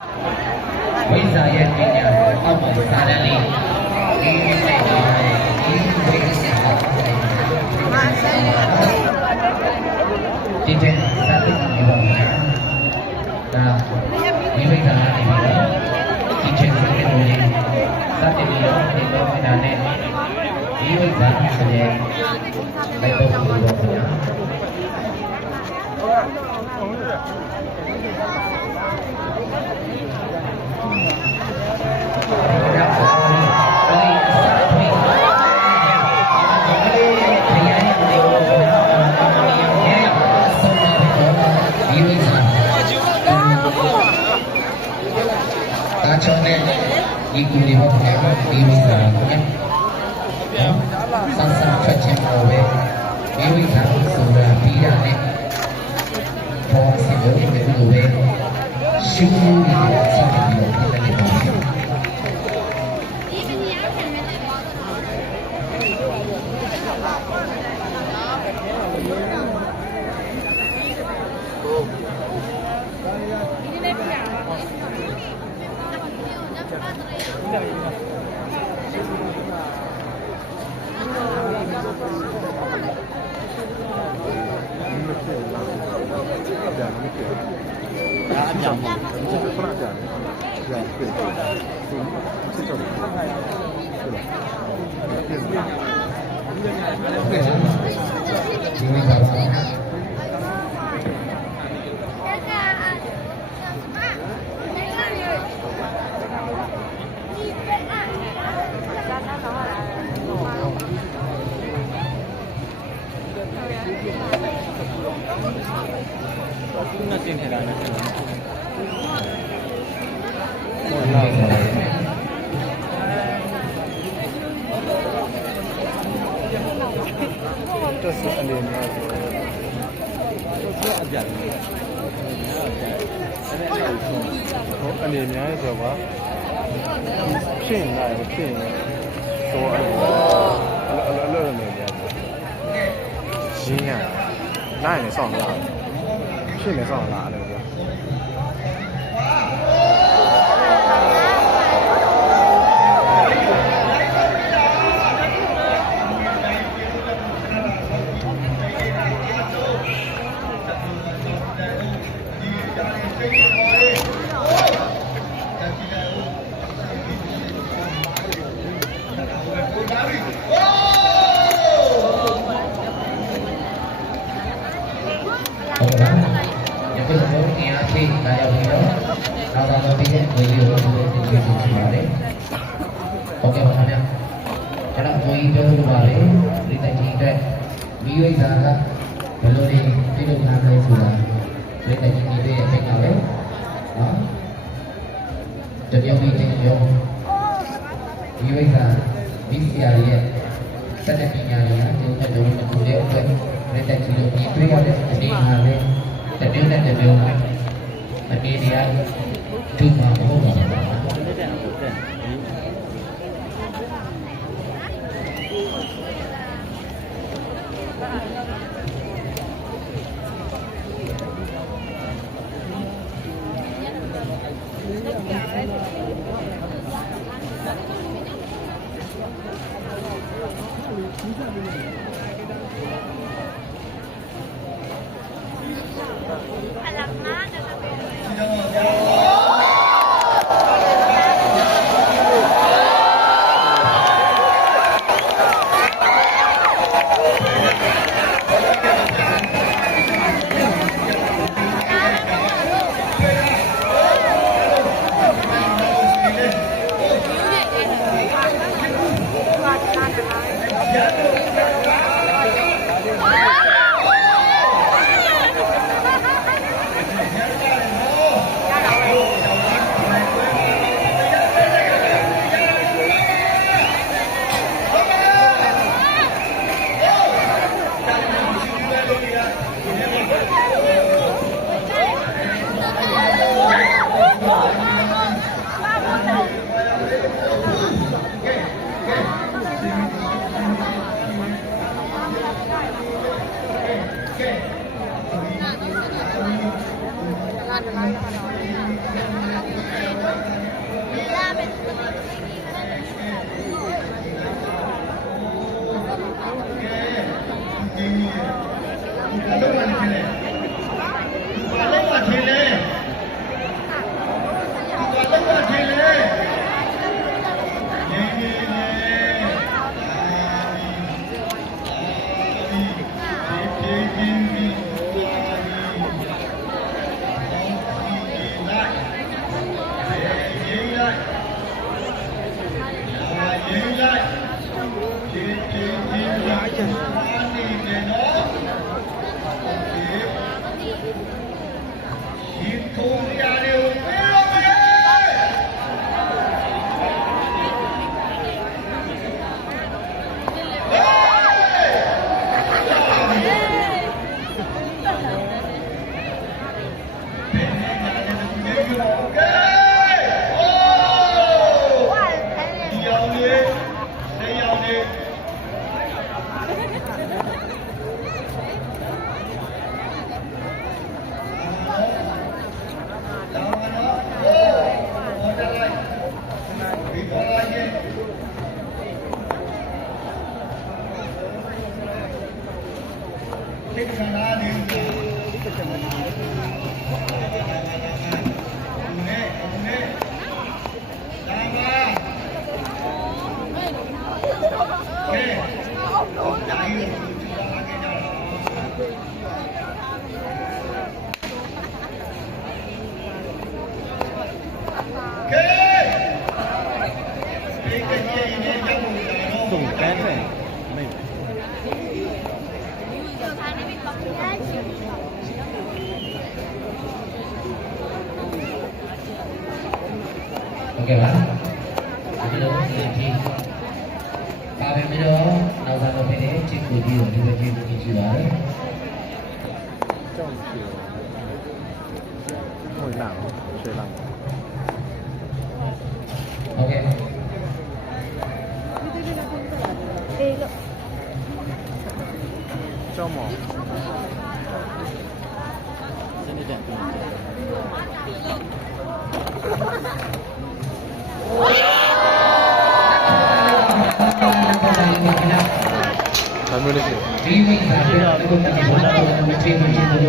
ဝိဇ္ဇာရဲ့ပညာအောက်မှာစာတန်းလေးဒီနေ့နေရတယ်ဒီဝိဇ္ဇာဒီတဲ့စာတန်းကိုပြောတာဒါဒီဝိဇ္ဇာနေပြီးတော့ဒီချက်စတဲ့လိုလေးစတဲ့ပြီးတော့ဒီလိုခဏနဲ့ဒီဝိဇ္ဇာဆိုတဲ့လိုက်တော့ပြီးတော့ဗျာဒီကူလေးဟုတ်တယ်ဒီဝိဇ္ဇာကိုဆန်းဆန်းထွက်ခြင်းပေါ်ပဲဒီဝိဇ္ဇာဆိုတာပြီးတာနဲ့ပေါ်စီလို့ဒီလိုပဲရှုပ်နေတာစသဖြင့်ဖြစ်နေပါတယ်အနေများဆိုတော့ဖြစ်နေတယ်ဖြစ်နေတော့အဲ့လိုနေရတယ်ရှင်းရနိုင်နေဆောင်လာဖြစ်နေဆောင်လာတယ်ပြောဝိဇ္ဇာကဘယ်လိုနေပြုလုပ်ထားလဲဆိုတာဒီနေ့ဒီနေ့ရဲ့အဖြစ်ကလည်းနော်တပြောင်းပြီးတင်ပြောဒီဝိဇ္ဇာဒီဆရာရဲ့စတဲ့ပညာရည်အကျိုးနဲ့တို့ကိုလည်းအတွက်ဒီတက်ကြီးလို့ဒီတွေးရတဲ့အနေအားနဲ့တပြောင်းနဲ့တပြောင်းအနေတရားဒုက္ခမဟုတ်ပါဘူးYeah. ကဲ့ပါဒီလိုဒီပါပဲပြီးတော့နောက်စားတော့ဖြစ်နေချစ်ကိုပြီးတော့ဒီလိုကြည့်ကြည့်ပါလေ ကြောက်ရှိတယ်ဟုတ်လားဆွဲလာ โอเค ကြောက်မောင် ဘာမျိုးလဲ ဒီမိစ္ဆာပြောဒီလိုတည်းဘာလို့မချင်းမချင်းလို့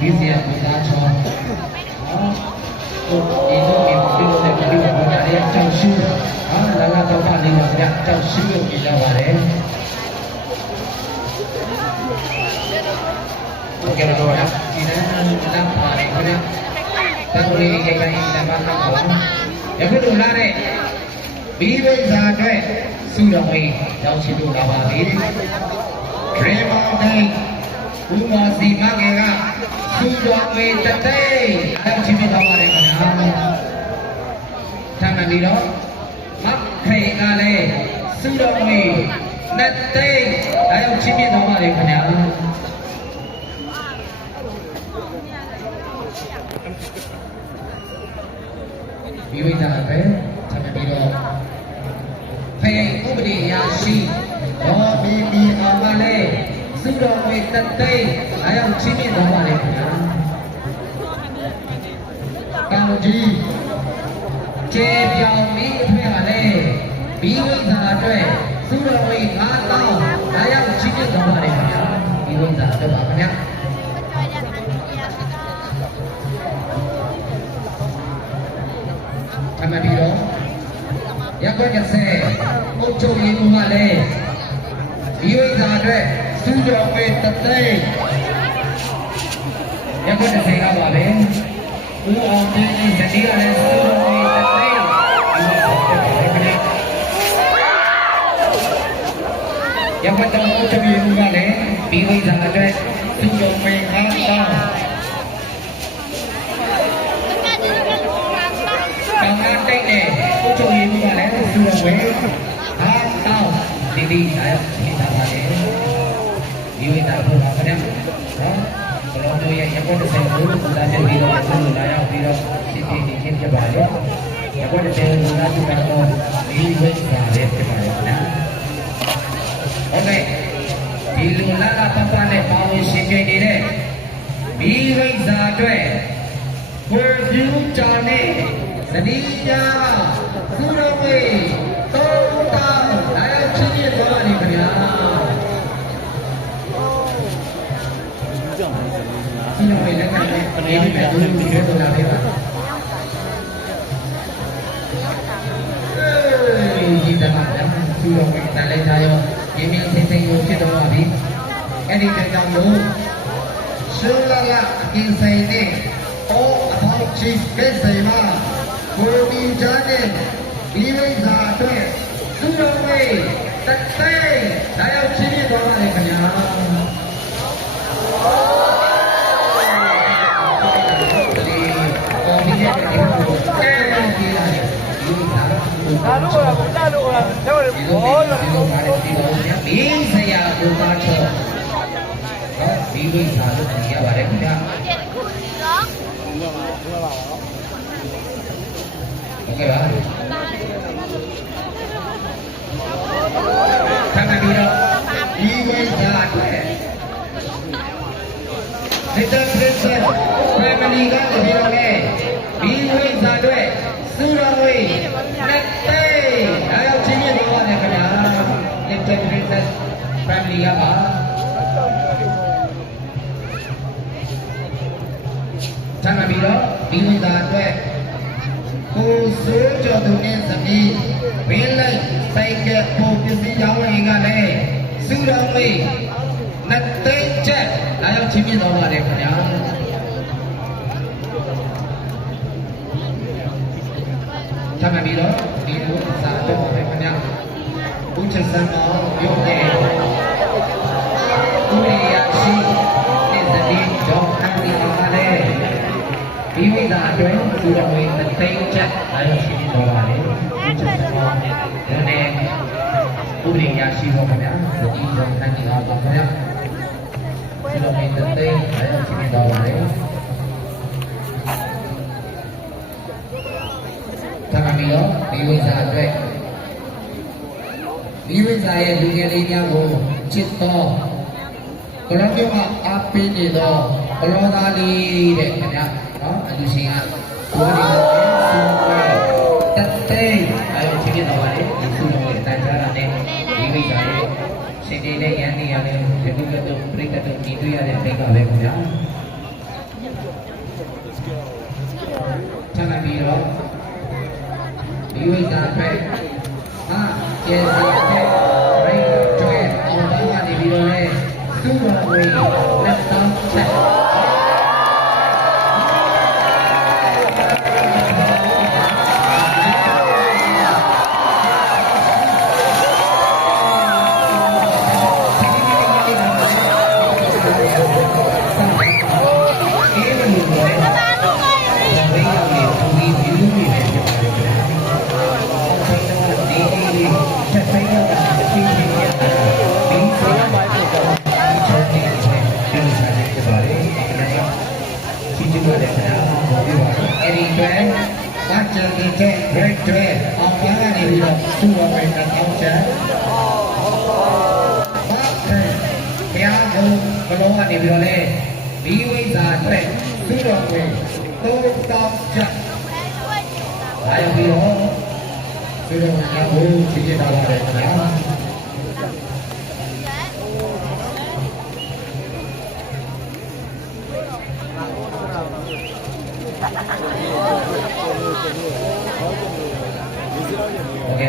ဒီစရာကိုသားချောဒီလိုမျိုးဒီလိုနဲ့ဒီလိုပေါ်ရတဲ့ကြောက်ရှိလာလာတော့ပါလိမ့်မယ်ဗျကြောက်ရှိလို့ပြရပါတယ်โอเคတော့ဒီနေ့နောက်ပါတယ်ခင်ဗျတကူလေးကိတိုင်းဓမ္မကတော့ယခုလိုလာတဲ့ဘီဝိဇ္ဇာအတွက်စုတော်ဝေးရောက်ချင်လို့လာပါပြီဒရေမောင်တိုင်းဥမာစီမငယ်ကစုတော်ဝေးတသိန်းရောက်ချင်လို့လာပါတယ်ခင်ဗျာတမ်းပြီးတော့မခေကလည်းစုတော်ဝေးနှစ်သိန်းရောက်ချင်လို့လာပါတယ်ခင်ဗျာဒီဝိဇ္ဇာပဲတမ်းပြီးတော့ဖေဥပဒေရာရှိတော်ဘီဘီအောင်ပါလေစုတော်ဝေတသိန်းအရောက်ချင်းမြင့်တော်ပါလေခင်ဗျာကောင်းကြီးကျေပြောင်ပြီးအထွေးပါလေဘီဝိဇ္ဇာအတွက်စုတော်ဝေ9000အရောက်ချင်းမြင့်တော်ပါလေခင်ဗျာဒီဝိဇ္ဇာတော့ပါခင်ဗျာအမှန်ပြီးတော့ရပ်ကွက်ကဆဲအုတ်ချုပ်ရေးမှလည်းဒီဝိဇ္ဇာအတွက်စုတော်ဝေတသိန်းရပ်ကွက်ကဆဲကပါပဲဦးအောင်ပြင်းဇတိကလည်းစုတော်ဝေတသိန်းရပ်ကွက်တော်အုတ်ချုပ်ရေးမှလည်းဒီဝိဇ္ဇာအတွက်စုတော်ဝေ9000ကောင်းတဲ့နဲ့အုတ်ချုပ်ရေးမှလည်းစုတော်ဝေဒီဒီအားဖြည့်ထားပါတယ်ဒီဝိတာပေါ်ပါခင်ဗျာနော်ဘလုံးတို့ရဲ့ရပ်ကွက်တစ်ဆယ်ကိုလာကြပြီးတော့အခုလာရောက်ပြီးတော့ရှင်းပြရှင်းပြပါလေရပ်ကွက်တစ်ဆယ်ကိုလာကြတော့ဒီဝိတာလေးဖြစ်ပါလေခင်ဗျာဟုတ်ကဲ့ဒီလူလာလာပပနဲ့ပါဝင်ရှင်းပြနေတဲ့ဒီဝိတာအတွက်ကိုပြူချာနေသတိပြသုရဝေတော့တာလာရောက်ချင်းပြသွားပါလိမ့်ခင်ဗျာကြောက်နေတယ်သုရဝေလည်းကလည်းအနေနဲ့သူတို့ပြောတော့လာပြီပါဒီတမန်သုရဝေတန်လိုက်တာရောဒီမြင့်သိသိကိုဖြစ်တော့ပါပြီအဲ့ဒီကြောင့်လို့ရှုလာလာအင်းဆိုင်နဲ့အော်အထောက်ချစ်ပဲဆိုင်မှာကိုဒီဂျာနဲ့ဒီဝိဇ္ဇာအတွက်သူတော်ဝေးတသိန်းဒါရောက်ချင်းပြသွားပါလေခင်ဗျာဒါလို့ရပါဒါလို့ရတော့ဘောလို့ဒီဆရာဘုရားချောဒီဝိဇ္ဇာလို့ပြောရပါတယ်ခင်ဗျာโอเคပါထပ်ပြီးတော့ဒီဝိဇ္ဇာအတွက် Little Princess Family ကလည်းပြောခဲ့ဒီဝိဇ္ဇာအတွက်စုတော်ဝေးနှစ်သိန်းအားရောက်ချင်းမြင့်သွားပါတယ်ခင်ဗျာ Little Princess Family ကပါထပ်ပြီးတော့ဒီဝိဇ္ဇာအတွက်ကိုစိုးကျော်သူနဲ့သမီးဘင်းလိုက်ဆိုင်ကပုံပစ္စည်းရောင်းဝယ်ကလည်းစုတော်ဝေးနှစ်သိန်းချက်လာရောက်ချင်းမြင့်တော်ပါတယ်ခင်ဗျာထပ်ပြီးတော့ဒီလိုစာတော့ပါတယ်ခင်ဗျာဦးချစံမောင်ရုပ်တဲ့ဦးရရှိတဲ့သမီးဒေါ်အန်ဒီကလည်းဒီ ဒီဝိဇ္ဇာအတွင်းသူတော်ဝင်သိန်းချက်လာရောက်ရှိနေတော်ပါတယ်ဒီချက်ကတော့ဒီနေ့ဥပဒေရရှိဖို့ခင်ဗျာဒီကြောင့်ခန့်နေအောင်ပါခင်ဗျာသူတော်ဝင်သိန်းလာရောက်ရှိနေတော်ပါတယ်ဒါကပြီးတော့ဒီဝိဇ္ဇာအတွက်ဒီဝိဇ္ဇာရဲ့လူငယ်လေးများကိုချစ်တော်ကလောပြောကအားပေးနေတော့ဘလောသားလေးတဲ့ခင်ဗျာနော်အလူရှင်ကဘောဒီကိုတက်တဲ့အဲလိုချင်းတော်ပါလေဒီစုလုံးရဲ့တန်ကြားတာနဲ့ဒီဝိဇ္ဇာရဲ့ရှင်နေနဲ့ရန်နေရတဲ့ဒီကုလတုပြိကတုဒီတွေ့ရတဲ့မိကပဲခင်ဗျာဆက်ပြီးတော့ဒီဝိဇ္ဇာအတွက်ကျေစီတဲ့ရိတ်ကျွဲအောင်ပါကနေပြီးတော့လေသူ့တော်ဝင်လက်တောင်းချက်အဲဒီအတွက်ဘာကြံနေတဲ့ break တွေအောင်ပါကနေပြီးတော့သူ့ဘဝနဲ့တောင်းချက်ဘာလဲဘုရားကဘလုံးကနေပြီးတော့လေဒီဝိဇ္ဇာအတွက်သူ့တော်ဝင်သုံးတောင်းချက်လာရောက်ပြီးတော့သူ့တော်ဝင်ကိုကြည့်ကြပါပါတယ်ခင်ဗျာโอเค